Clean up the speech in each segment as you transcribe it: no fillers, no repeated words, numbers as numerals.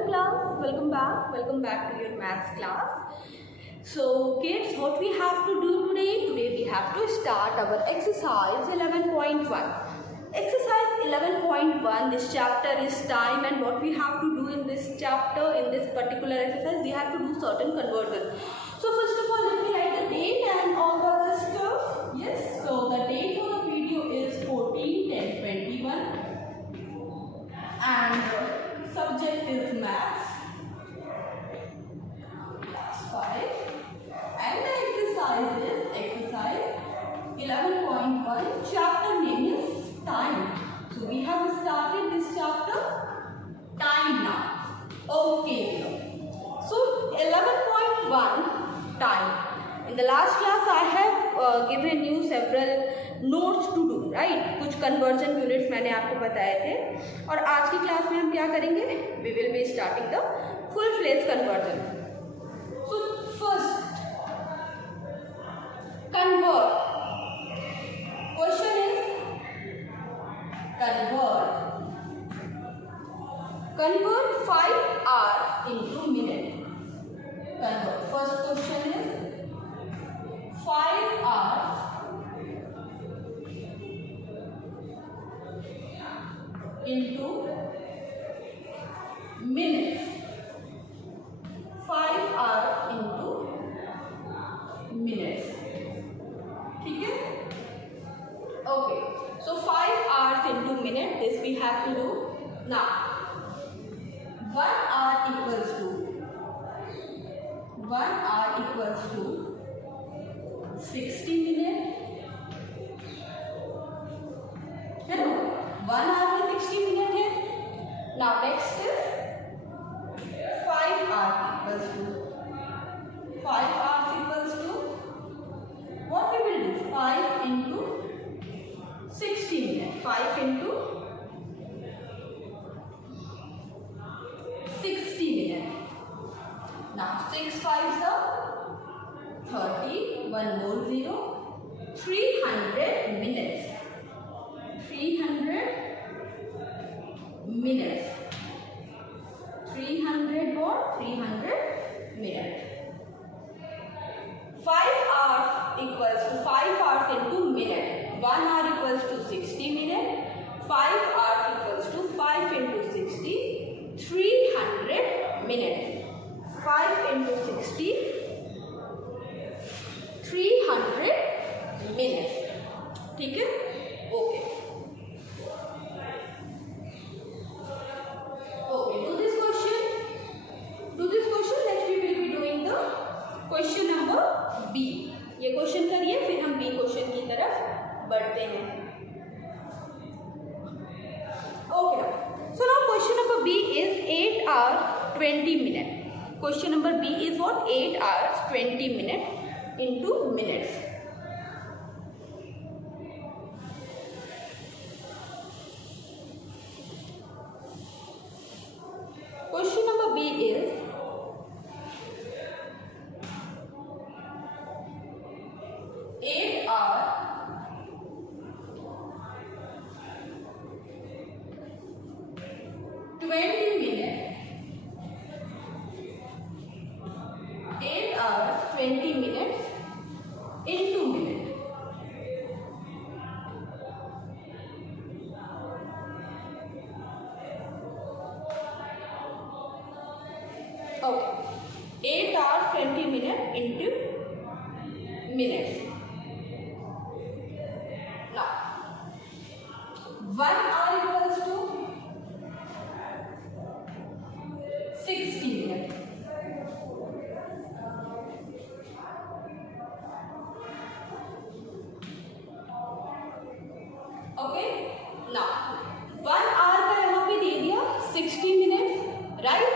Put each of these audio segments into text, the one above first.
Hello class, welcome back to your maths class. So kids, what we have to do today? Today we have to start our exercise 11.1. Exercise 11.1, this chapter is time, and what we have to do in this chapter, in this particular exercise, we have to do certain conversions. So first of all, let me write the date and all the other stuff. Yes, so the date for the video is 14/10/21 and subject is maths class 5 and the exercise is exercise 11.1. chapter name is time. So we have started this chapter time now. Okay, so 11.1 time. In the last class I have given you several notes to do, right? कुछ conversion units मैंने आपको बताए थे और आज की class में हम क्या करेंगे? We will be starting the full-fledged conversion. So first, convert. Question is convert 5 hours into minute. Convert. First question is 5 hours into minutes. 5 hours into minutes. ठीक है? Okay. So 5 hours into minute. This we have to do. Now 1 hour equals to 60 minutes. है ना? 1 hour में 60 minutes है. Now next is 5 hours equals to what we will do? 5 into 60 minutes. 5 into 60 minutes. Now 6 5s are 30. 1 more 0. 300 minutes. 300 minutes. 300 what? 300 minutes. 5 hours equals to 5 hours into minute. 1 hour equals to 60 minutes. 5 hours equals to 5 into 60. 300 minutes. 5 into 60. 300 minutes. ठीक है? Okay. Okay. Do this question. Next we will be doing the question number B. ये question करिए, फिर हम B question की तरफ बढ़ते हैं. Okay. So now question number B is 8 hours 20 minutes. Question number B is what? 8 hours 20 minutes into minutes. Question number B is 8 hours 20 minutes. 8 hours 20 minutes into minute. Okay. 8 hours 20 minutes into minutes. Now 1 hour equals to 60 minutes. Okay. Now 1 hour का यहाँ पे दे दिया 60 minutes, right?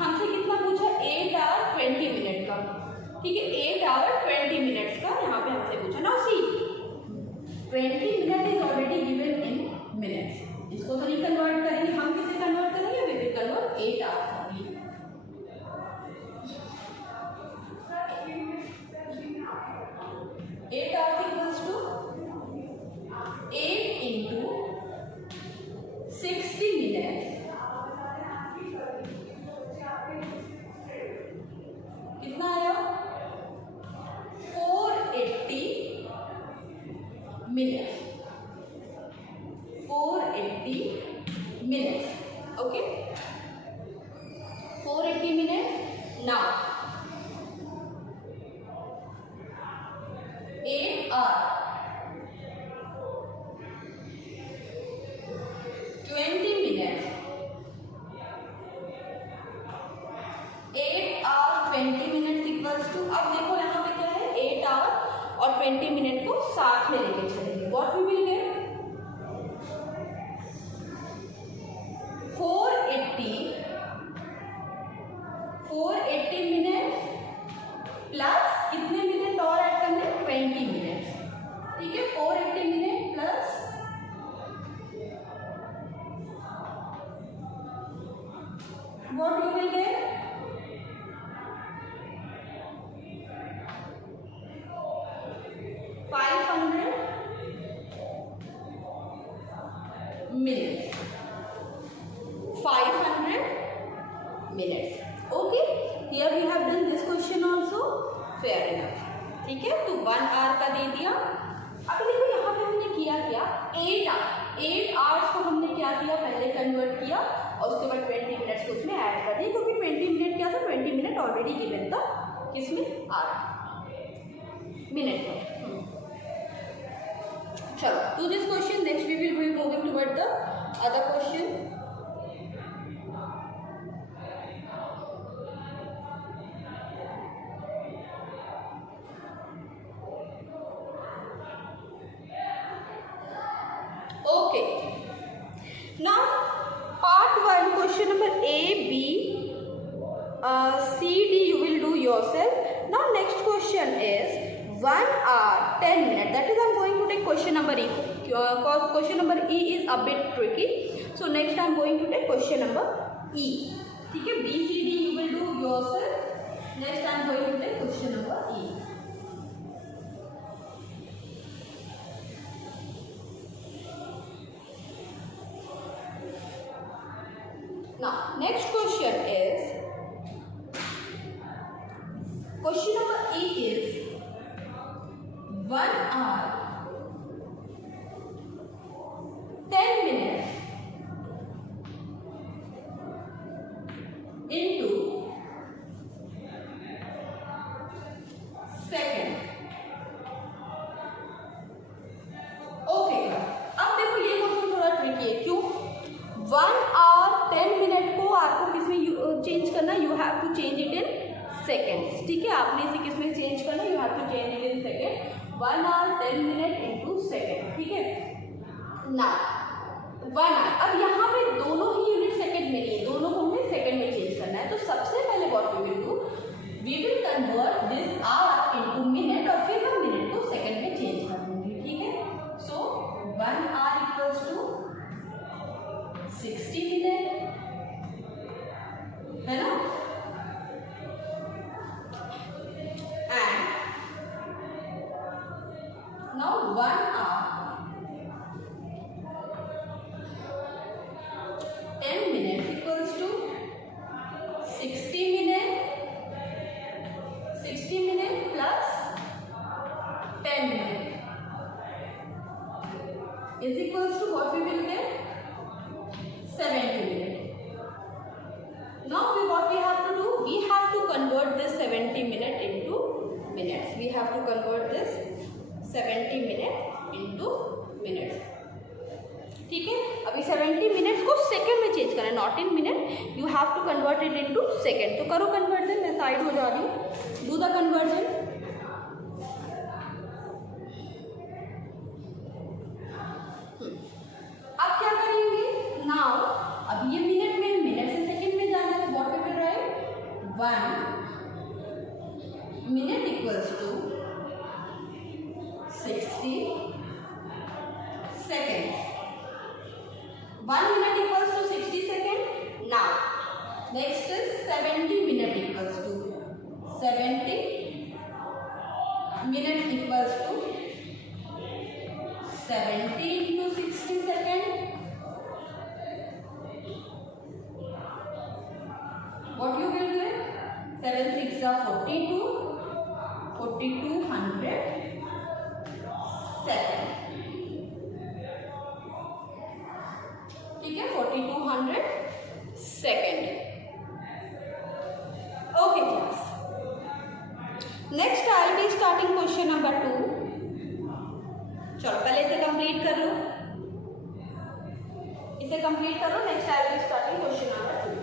हमसे कितना पूछा? 8 hour 20 minutes का. ठीक है, 8 hour 20 minutes का यहाँ पे हमसे पूछा. Now see, 20 minutes is already given in minutes. इसको तो नहीं कन्वर्ट करेंगे, हम किसे कन्वर्ट करेंगे? We will convert 8 hours only. Now 8 hours 20 minutes 8 hours 20 minutes equals to, अब देखो यहाँ पे क्या है 8 आवर और 20 मिनट को साथ में लेके चलेंगे. What we will get 480 minutes plus कितने मिनट और ऐड करने 20 मिनट्स. ठीक है 480 minute plus what you will get 500 minutes. 500 minutes. Okay. Here we have done this question also. Fair enough. ठीक है तो 1 आवर का दे दिया. अब देखो यहाँ पे हमने किया क्या 8 आवर्स को हमने क्या किया पहले कन्वर्ट किया और उसके बाद 20 मिनट्स को उसमें ऐड कर दिए क्योंकि 20 मिनट क्या था 20 मिनट ऑलरेडी गिवन था किसमें आवर मिनट में. चलो to this question next we will be moving toward the other question. Okay, now part 1 question number A, B, C, D you will do yourself. Now next question is 1 hour 10 minutes. That is I am going to take question number E because question number E is a bit tricky. So next I am going to take question number E. ठीक है B, C, D you will do yourself. Next I am going to take question number E. Now next question is question number E is 1 hour 10 minutes into second. Okay, अब देखो ये question थोड़ा tricky है. क्यों 1 our 10 minute को आपको किसमें change करना you have to change it in seconds. ठीक है आपने इसे किसमें चेंज करना you have to change it in second. 1 hour 10 minute into second. ठीक है ना 1 hour. अब यहाँ पे दोनों ही यूनिट सेकेंड में लिए दोनों को हमें सेकेंड में चेंज करना है. तो सबसे पहले what we will do we will convert this hour into minute और फिर हम मिनट को सेकेंड में चेंज कर देंगे. ठीक है सो 1 hour इक्वल्स टू 60 मिनट है ना. And now 1 hour 10 minutes equals to 60 minute plus 10 minute is equals to what we will get 70 minute. Now what we have to do we have to convert this 70 minute into minutes. We have to convert this 70 minute into minutes. ठीक है अभी 70 minutes को second में change करना है not in minute. You have to convert it into second. तो करो conversion. मैं साइड हो जा रही हूँ. Do the conversion. अब क्या करेंगे नाउ अब ये मिनट से सेकेंड में जाना है. What we will write 1 minute equals to 60 seconds. 1 minute equals to 60 seconds. Now next is 70 minute equals to 70 minute equals to 70 into 60 seconds. What you will do? 7 6 are 42. 4200 second. ठीक है 4200 second. Okay starting question number 2. चलो पहले इसे complete कर लो, इसे complete करो. Next I will starting question number 2.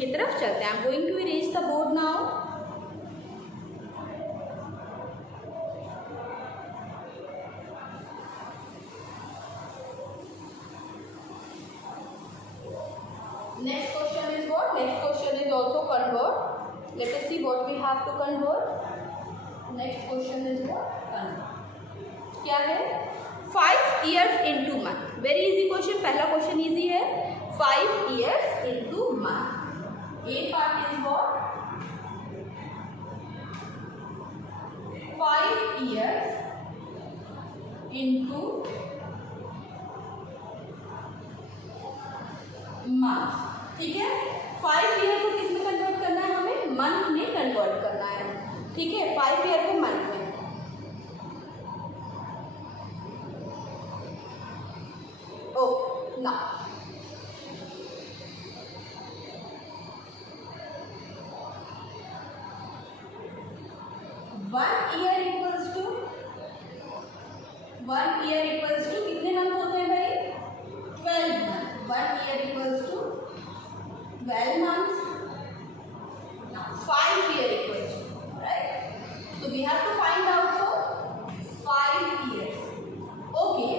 की तरफ चलते हैं. I am going to erase the board now. Next question is what? Next question is also convert. Let us see what we have to convert. Next question is what? Convert. क्या है? 5 years into month. Very easy question. पहला question easy है. 5 years into month. A part is what? 5 years into month. ठीक है. 5 year को किस में convert करना है? हमें मंथ में कन्वर्ट करना है. ठीक है. 5 ईयर को मंथ में. ओके. ना 1 year equals to 1 year equals to कितने मंथ होते हैं भाई? 12 months. 1 year equals to 12 months. Now 5 year equals to, right? So we have to find out for 5 years. Okay.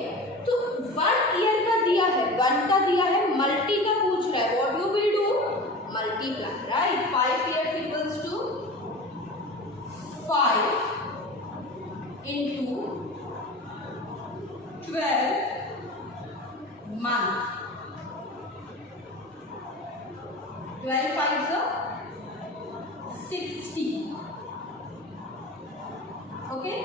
तो 1 year का दिया है, 1 का दिया है, मल्टी का पूछ रहा है. What you will do? Multiply, right? 5 years equals to 5 into 12 months. 12 5s are 60. Okay.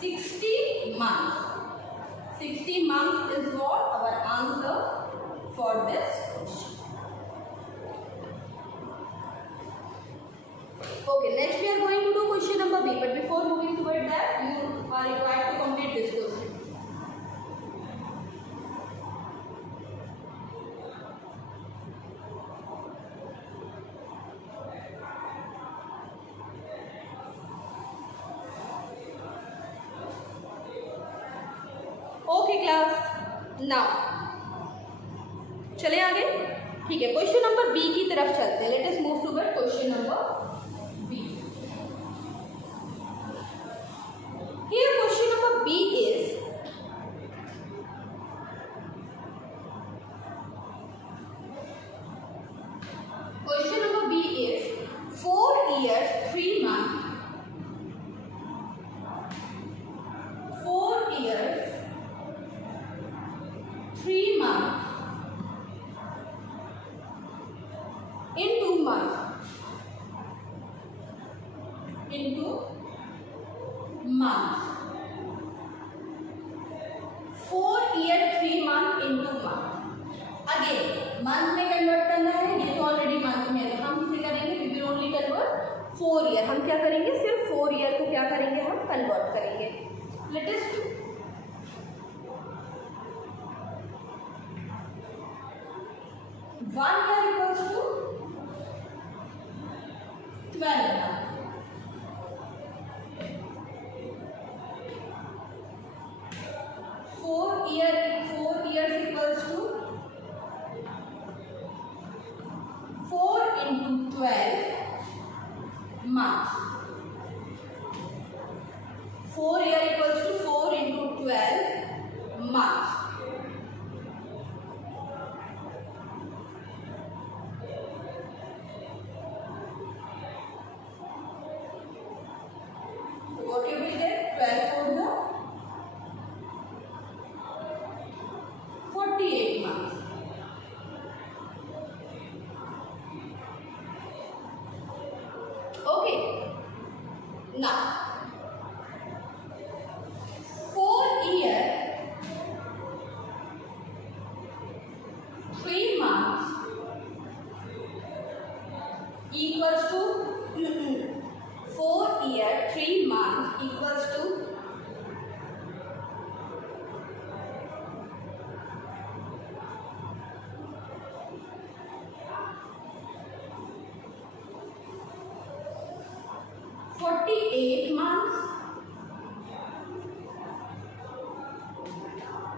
60 months. 60 months is what our answer for this question. Okay, next we are going to do question number B, but before moving toward that, you are required to complete this question. Okay class, now चले आगे. ठीक है. Question number B की तरफ चलते हैं. Let us move toward question number B. Here question number B is question number B is 4 years 3 months. 4 years 3 months into months. Into months. 4 year 3 month into month. Again month में convert करना है. ये तो already month में है, तो हम किसे करेंगे? We will only convert 4 year. हम क्या करेंगे? सिर्फ 4 ईयर को क्या करेंगे? हम कन्वर्ट करेंगे. Let us do. One year equals to 12 months. 4 years equals to 4 into 12 months. 4 year equals to 4 into 12 months. What you will get? 12 for the 48 months.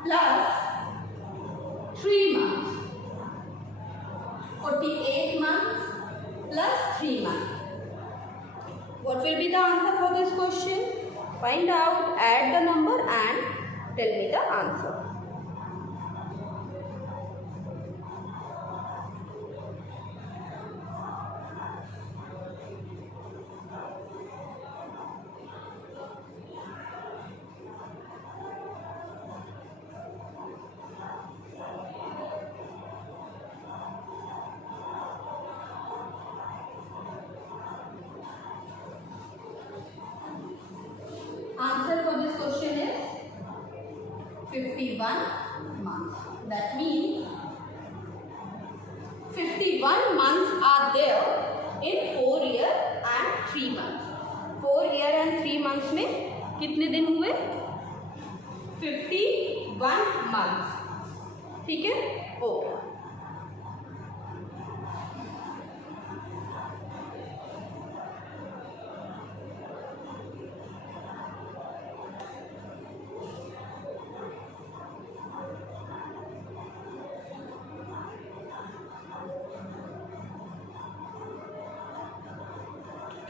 plus 3 months. 48 months plus 3 months. What will be the answer for this question? Find out, add the number and tell me the answer. Answer for this question is 51 months. That means 51 months are there in 4 years and 3 months. 4 years and 3 months में कितने दिन हुए? 51 months. ठीक है? Okay.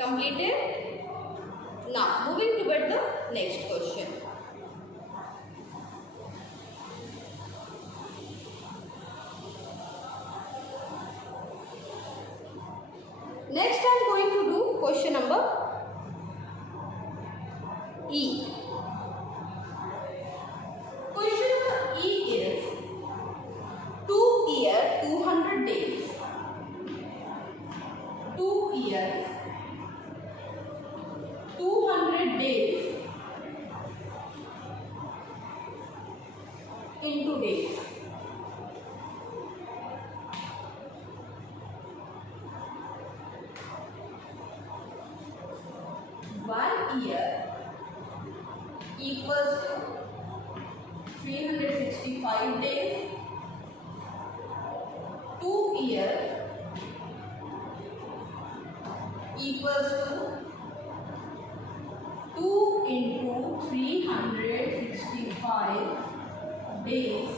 Completed. Now moving toward the next question. Next I am going to do question number E. Question number E is 2 years 200 days. 2 years 200 days into days. One year equals to 365 days. 2 years equals to 2 into 365 days.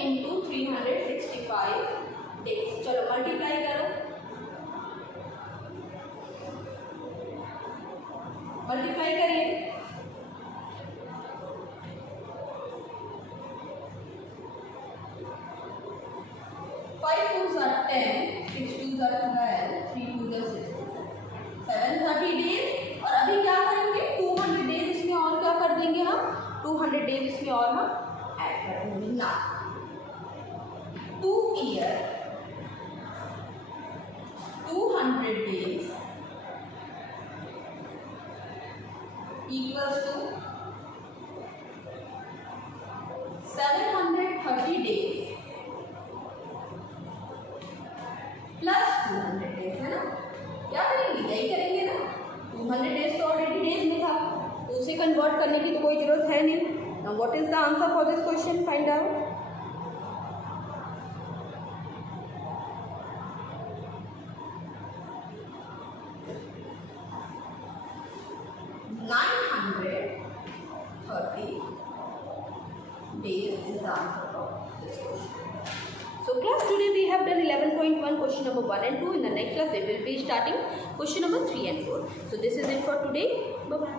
Into 365 days. चलो multiply करो. Multiply करिए. 5 2s are 10, 6 2s are 12, 3 2s are 16, 730 days. और अभी क्या करेंगे? 200 days इसमें और क्या कर देंगे हम? 200 डेज इसमें और हम ऐड कर देंगे ना. 2 years 200 days equals to 730 days plus 200 days है ना. क्या करेंगे? यही करेंगे ना. 200 डेज तो ऑलरेडी डेज में था, तो उसे कन्वर्ट करने की तो कोई जरूरत है नहीं. Now what is the answer for this question? Find out. 930 days is the answer for this question. So class, today we have done 11.1 question number 1 and 2. In the next class we will be starting question number 3 and 4. So this is it for today. Bye bye.